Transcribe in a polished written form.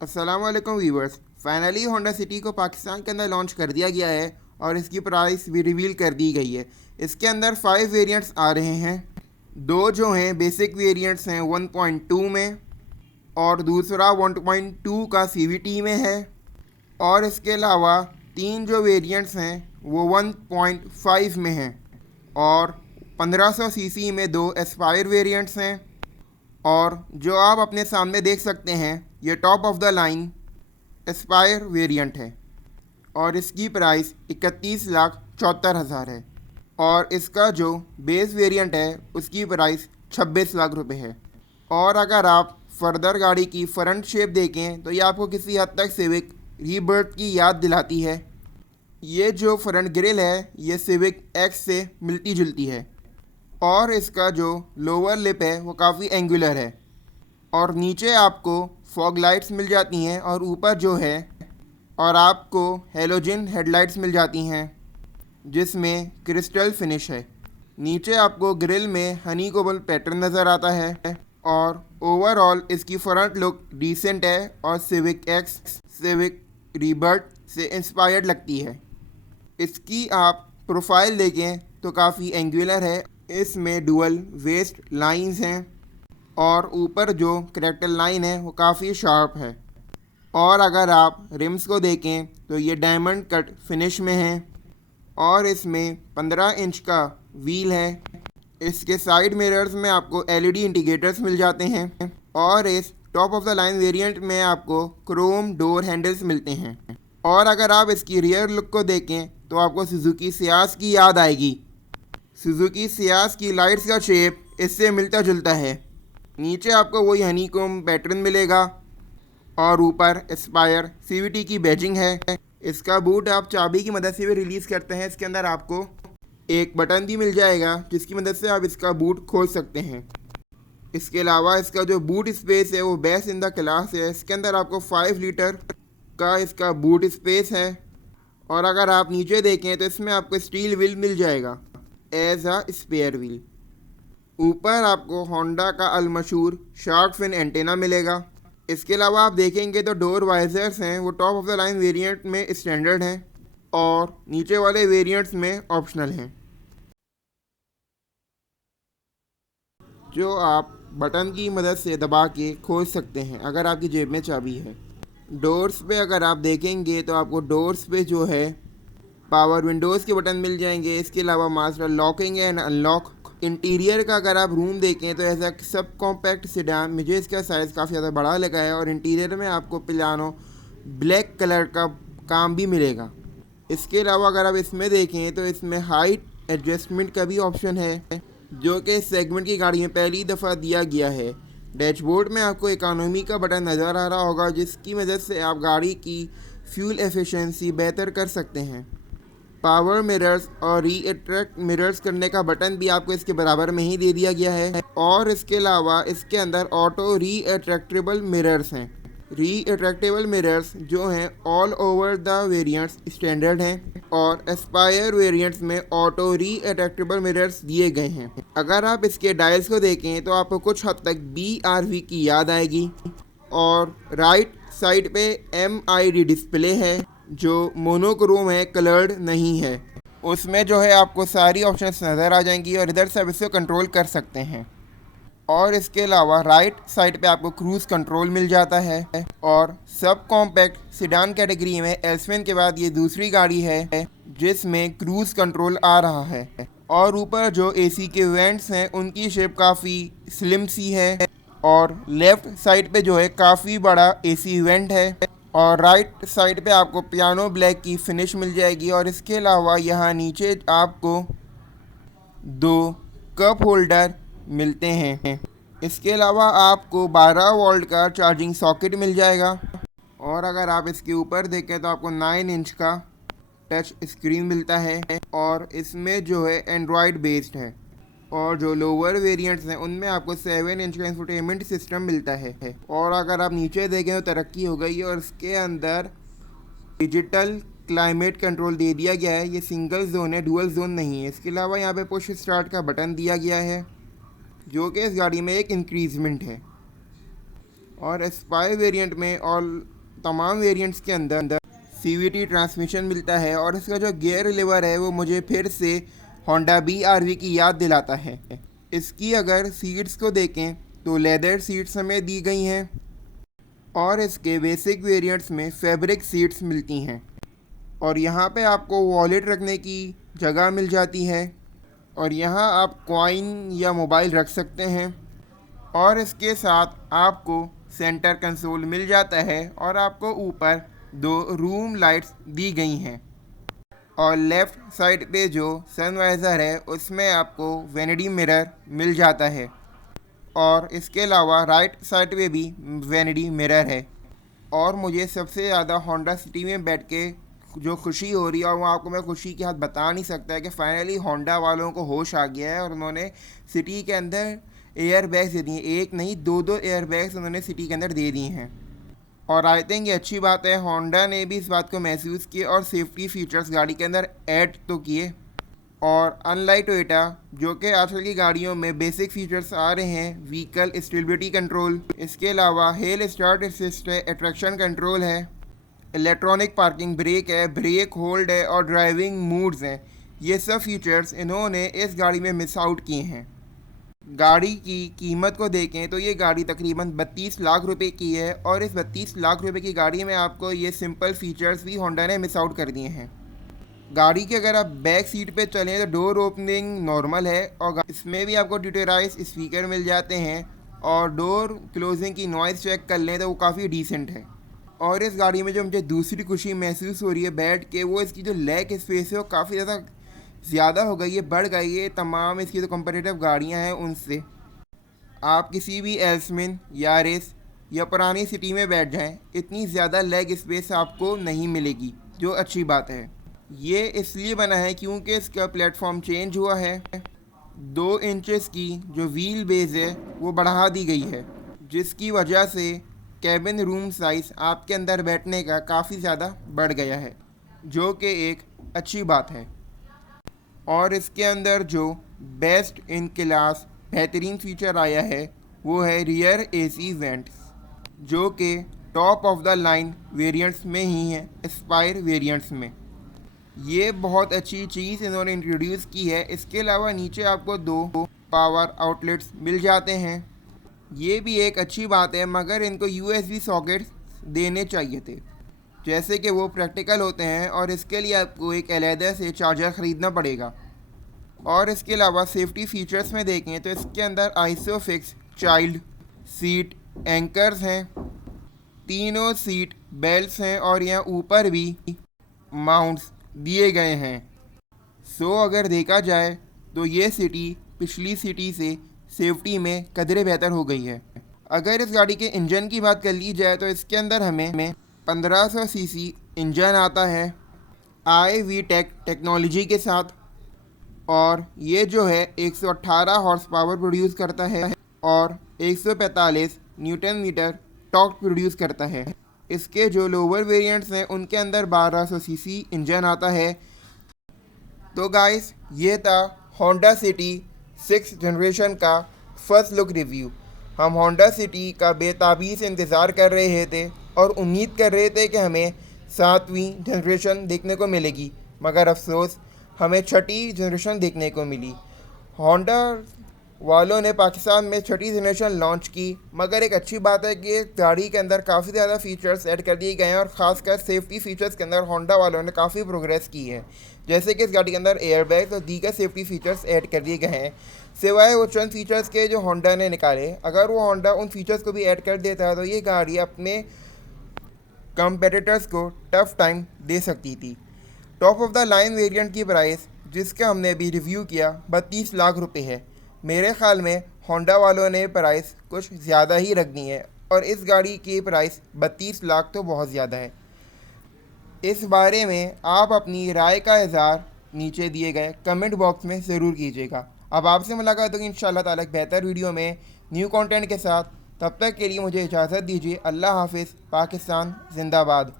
अस्सलाम वालेकुम viewers. Finally Honda city को पाकिस्तान के अंदर लॉन्च कर दिया गया है और इसकी प्राइस भी रिवील कर दी गई है। इसके अंदर 5 वेरिएंट्स आ रहे हैं। दो जो हैं बेसिक वेरिएंट्स हैं 1.2 में और दूसरा 1.2 का CVT में है। और इसके अलावा तीन जो वेरिएंट्स हैं वो 1.5 में हैं और 1500 सीसी में दो एस्पायर वेरिएंट्स हैं। और जो आप अपने सामने देख सकते हैं ये top of the line Aspire variant है और इसकी प्राइस 31,74,000 है। और इसका जो बेस वेरिएंट है उसकी प्राइस 26 लाख रुपए है। और अगर आप फर्दर गाड़ी की फ्रंट शेप देखें तो ये आपको किसी हद तक सिविक रीबर्थ की याद दिलाती है। ये जो फ्रंट ग्रिल है ये सिविक एक्स से मिलती जुलती है और इसका जो लोअर लिप है वो काफ़ी एंगुलर है। और नीचे आपको फॉग लाइट्स मिल जाती हैं और ऊपर जो है और आपको हेलोजन हेडलाइट्स मिल जाती हैं जिसमें क्रिस्टल फिनिश है। नीचे आपको ग्रिल में हनी कोबल पैटर्न नज़र आता है और ओवरऑल इसकी फ्रंट लुक डिसेंट है और सिविक एक्स सिविक रीबर्थ से इंस्पायर्ड लगती है। इसकी आप प्रोफाइल देखें तो काफ़ी एंगुलर है। इसमें डुअल वेस्ट लाइंस हैं और ऊपर जो करेक्टर लाइन है वो काफ़ी शार्प है। और अगर आप रिम्स को देखें तो ये डायमंड कट फिनिश में है और इसमें 15 इंच का व्हील है। इसके साइड मिरर्स में आपको LED इंडिकेटर्स मिल जाते हैं और इस top of the line variant में आपको क्रोम डोर हैंडल्स मिलते हैं। और अगर आप इसकी रियर लुक को देखें तो आपको सुजुकी सियाज की याद आएगी। सुजुकी सियाज की लाइट्स का शेप इससे मिलता जुलता है। नीचे आपको वही हनीकॉम्ब पैटर्न मिलेगा और ऊपर एस्पायर CVT की बैजिंग है। इसका बूट आप चाबी की मदद से भी रिलीज़ करते हैं। इसके अंदर आपको एक बटन भी मिल जाएगा जिसकी मदद से आप इसका बूट खोल सकते हैं। इसके अलावा इसका जो बूट स्पेस है वो बेस्ट इन द क्लास है। इसके अंदर आपको 5 लीटर का इसका बूट स्पेस है। और अगर आप नीचे देखें तो इसमें आपको स्टील व्हील मिल जाएगा एज अ स्पेयर व्हील। ऊपर आपको होंडा का अलमशहूर शार्क फिन एंटेना मिलेगा। इसके अलावा आप देखेंगे तो डोर वाइजर्स हैं वो top of the line variant में स्टैंडर्ड हैं और नीचे वाले वेरिएंट्स में ऑप्शनल हैं जो आप बटन की मदद से दबा के खोल सकते हैं अगर आपकी जेब में चाबी है। डोर्स पे अगर आप देखेंगे तो आपको डोर्स पे जो है पावर विंडोज़ के बटन मिल जाएंगे। इसके अलावा master locking and unlock. Interior का अगर आप रूम देखें तो ऐसा सब कॉम्पैक्ट सेडान, मुझे इसका साइज़ काफ़ी ज़्यादा बड़ा लगा है और इंटीरियर में आपको पियानो ब्लैक कलर का काम भी मिलेगा। इसके अलावा अगर आप इसमें देखें तो इसमें हाइट एडजस्टमेंट का भी ऑप्शन है जो कि इस सेगमेंट की गाड़ी में पहली दफ़ा दिया गया है। डैशबोर्ड में आपको इकोनॉमी का बटन नज़र आ रहा होगा जिसकी मदद से आप गाड़ी की फ्यूल एफिशिएंसी बेहतर कर सकते हैं। पावर मिरर्स और री अट्रैक्ट मिरर्स करने का बटन भी आपको इसके बराबर में ही दे दिया गया है। और इसके अलावा इसके अंदर ऑटो री अट्रैक्टेबल मिरर्स हैं। री अट्रैक्टेबल मिरर्स जो हैं all over the variants standard हैं और एस्पायर वेरिएंट्स में ऑटो री अट्रैक्टेबल मिरर्स दिए गए हैं। अगर आप इसके डायल्स को देखें तो आपको कुछ हद तक BRV की याद आएगी। और राइट साइड पे MID डिस्प्ले है जो मोनोक्रोम है, कलर्ड नहीं है। उसमें जो है आपको सारी ऑप्शंस नज़र आ जाएंगी और इधर से आप इसको कंट्रोल कर सकते हैं। और इसके अलावा राइट साइड पे आपको क्रूज़ कंट्रोल मिल जाता है। और सब कॉम्पैक्ट सिडान कैटेगरी में एल्सवेन के बाद ये दूसरी गाड़ी है जिसमें क्रूज़ कंट्रोल आ रहा है। और ऊपर जो AC के वेंट्स हैं उनकी शेप काफ़ी स्लिम सी है और लेफ़्ट साइड पे जो है काफ़ी बड़ा AC वेंट है। और राइट साइड पे आपको पियानो ब्लैक की फिनिश मिल जाएगी। और इसके अलावा यहाँ नीचे आपको 2 कप होल्डर मिलते हैं। इसके अलावा आपको 12 वोल्ट का चार्जिंग सॉकेट मिल जाएगा। और अगर आप इसके ऊपर देखें तो आपको 9 इंच का टच स्क्रीन मिलता है और इसमें जो है एंड्रॉयड बेस्ड है। और जो लोअर वेरिएंट्स हैं उनमें आपको 7 इंच का इंफोटेनमेंट सिस्टम मिलता है। और अगर आप नीचे देखें तो तरक्की हो गई है और इसके अंदर डिजिटल क्लाइमेट कंट्रोल दे दिया गया है। ये सिंगल जोन है, डुअल जोन नहीं है। इसके अलावा यहाँ पे पुश स्टार्ट का बटन दिया गया है जो कि इस गाड़ी में एक इंक्रीजमेंट है। और एस्पायर वेरिएंट में और तमाम वेरिएंट्स के अंदर CVT ट्रांसमिशन मिलता है। और इसका जो गियर लीवर है वो मुझे फिर से होंडा BRV की याद दिलाता है। इसकी अगर सीट्स को देखें तो लेदर सीट्स हमें दी गई हैं और इसके बेसिक वेरिएंट्स में फैब्रिक सीट्स मिलती हैं। और यहाँ पे आपको वॉलेट रखने की जगह मिल जाती है और यहाँ आप कॉइन या मोबाइल रख सकते हैं। और इसके साथ आपको सेंटर कंसोल मिल जाता है और आपको ऊपर 2 रूम लाइट्स दी गई हैं। और लेफ़्ट साइड पे जो सनवाइज़र है उसमें आपको वैनिटी मिरर मिल जाता है और इसके अलावा राइट साइड पे भी वैनिटी मिरर है। और मुझे सबसे ज़्यादा होंडा सिटी में बैठ के जो खुशी हो रही है और वो आपको मैं खुशी के हाथ बता नहीं सकता है कि फ़ाइनली होंडा वालों को होश आ गया है और उन्होंने सिटी के अंदर एयर बैग्स दे दिए। एक नहीं 2 एयर बैग्स उन्होंने सिटी के अंदर दे दिए हैं। और आई थिंक ये अच्छी बात है, होंडा ने भी इस बात को महसूस किया और सेफ्टी फीचर्स गाड़ी के अंदर ऐड तो किए। और अनलाइक टोयोटा जो कि आजकल की गाड़ियों में बेसिक फीचर्स आ रहे हैं, व्हीकल स्टेबिलिटी कंट्रोल, इसके अलावा हेल स्टार्ट असिस्ट है, अट्रैक्शन कंट्रोल है, इलेक्ट्रॉनिक पार्किंग ब्रेक है, ब्रेक होल्ड है और ड्राइविंग मूड्स हैं। ये सब फीचर्स इन्होंने इस गाड़ी में मिस आउट किए हैं। गाड़ी की कीमत को देखें तो ये गाड़ी तकरीबन 32 लाख रुपए की है और इस 32 लाख रुपए की गाड़ी में आपको ये सिंपल फीचर्स भी होंडा ने मिस आउट कर दिए हैं। गाड़ी के अगर आप बैक सीट पे चलें तो डोर ओपनिंग नॉर्मल है और इसमें भी आपको ट्यूटराइज स्पीकर मिल जाते हैं और डोर क्लोजिंग की नॉइज़ चेक कर लें तो वो काफ़ी डिसेंट है। और इस गाड़ी में जो मुझे दूसरी खुशी महसूस हो रही है बैठ के, वो इसकी जो लेग स्पेस है वो काफ़ी ज़्यादा हो गई है, बढ़ गई है तमाम इसकी जो कंपेटिटिव गाड़ियां हैं उनसे। आप किसी भी एल्समिन यारिस या पुरानी सिटी में बैठ जाएं, इतनी ज़्यादा लेग स्पेस आपको नहीं मिलेगी, जो अच्छी बात है। ये इसलिए बना है क्योंकि इसका प्लेटफॉर्म चेंज हुआ है। 2 इंचेस की जो व्हील बेस है वो बढ़ा दी गई है, जिसकी वजह से कैबिन रूम साइज़ आपके अंदर बैठने का काफ़ी ज़्यादा बढ़ गया है, जो कि एक अच्छी बात है। और इसके अंदर जो बेस्ट इन क्लास बेहतरीन फीचर आया है वो है रियर AC वेंट्स, जो कि top of the line variants में ही है, एस्पायर वेरिएंट्स में। ये बहुत अच्छी चीज़ इन्होंने इंट्रोड्यूस की है। इसके अलावा नीचे आपको 2 पावर आउटलेट्स मिल जाते हैं, ये भी एक अच्छी बात है, मगर इनको USB सॉकेट्स देने चाहिए थे, जैसे कि वो प्रैक्टिकल होते हैं और इसके लिए आपको एक अलहदा से चार्जर ख़रीदना पड़ेगा। और इसके अलावा सेफ्टी फीचर्स में देखें तो इसके अंदर आइसोफिक्स चाइल्ड सीट एंकर्स हैं, तीनों सीट बेल्ट्स हैं और यहाँ ऊपर भी माउंट्स दिए गए हैं। सो अगर देखा जाए तो ये सिटी पिछली सिटी से सेफ्टी में कदरे बेहतर हो गई है। अगर इस गाड़ी के इंजन की बात कर ली जाए तो इसके अंदर हमें 1500 सीसी इंजन आता है iVTEC टेक्नोलॉजी के साथ, और ये जो है 118 हॉर्स पावर प्रोड्यूस करता है और 145 न्यूटन मीटर टॉर्क प्रोड्यूस करता है। इसके जो लोअर वेरिएंट्स हैं उनके अंदर 1200 सीसी इंजन आता है। तो गाइस, ये था होंडा सिटी 6th जनरेशन का फर्स्ट लुक रिव्यू। हम होंडा सिटी का बेताबी से इंतज़ार कर रहे थे और उम्मीद कर रहे थे कि हमें 7वीं जनरेशन देखने को मिलेगी, मगर अफसोस हमें 6ठी जनरेशन देखने को मिली। होंडा वालों ने पाकिस्तान में 6ठी जनरेशन लॉन्च की, मगर एक अच्छी बात है कि गाड़ी के अंदर काफ़ी ज़्यादा फ़ीचर्स ऐड कर दिए गए हैं और ख़ासकर सेफ्टी फ़ीचर्स के अंदर होंडा वालों ने काफ़ी प्रोग्रेस की है। जैसे कि इस गाड़ी के अंदर एयरबैग्स और दीगर सेफ्टी फ़ीचर्स ऐड कर दिए गए हैं, सिवाय वो चंद फ़ीचर्स के जो होंडा ने निकाले। अगर वो होंडा उन फ़ीचर्स को भी ऐड कर देता तो ये गाड़ी अपने कंपेटिटर्स को टफ़ टाइम दे सकती थी। Top of the line variant की प्राइस, जिसका हमने अभी रिव्यू किया, 32 लाख रुपए है। मेरे ख़्याल में होंडा वालों ने प्राइस कुछ ज़्यादा ही रख दी है और इस गाड़ी की प्राइस 32 लाख तो बहुत ज़्यादा है। इस बारे में आप अपनी राय का इज़हार नीचे दिए गए कमेंट बॉक्स में ज़रूर कीजिएगा। अब आपसे मुलाकात होगी इंशाअल्लाह ताला एक बेहतर वीडियो में न्यू कंटेंट के साथ। तब तक के लिए मुझे इजाज़त दीजिए। अल्लाह हाफिज़। पाकिस्तान जिंदाबाद।